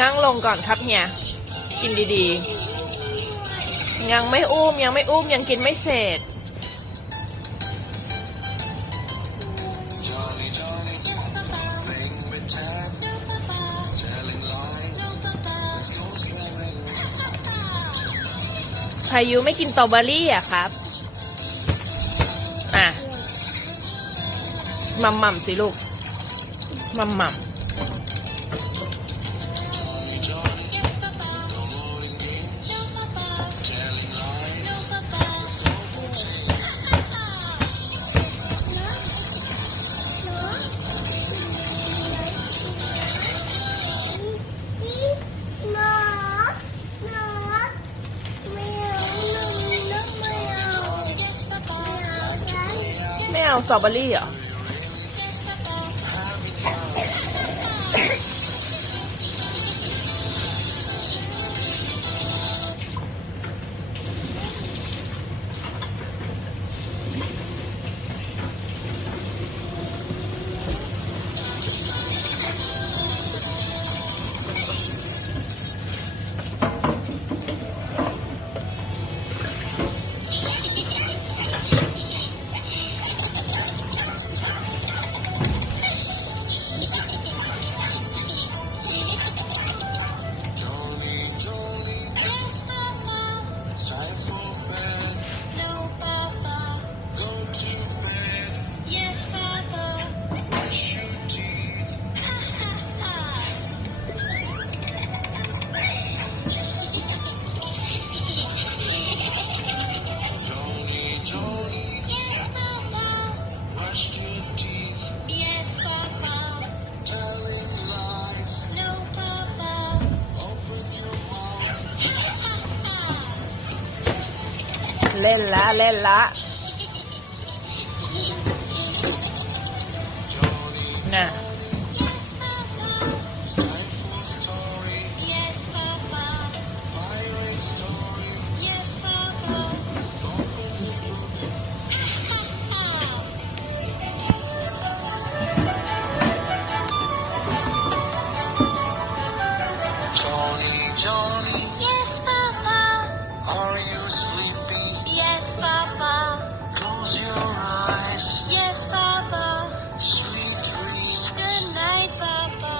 นั่งลงก่อนครับเฮียกินดีๆยังไม่อุ้มยังกินไม่เสร็จพายุไม่กินสตรอเบอรี่อ่ะครับอ่ะมัมสิลูกมัมไม่เอาสตรอเบอรี่เหรอเล่นละน่ะJohnny, yes, Papa. Are you sleepy? Yes, Papa. Close your eyes. Yes, Papa. Sweet dreams. Good night, Papa.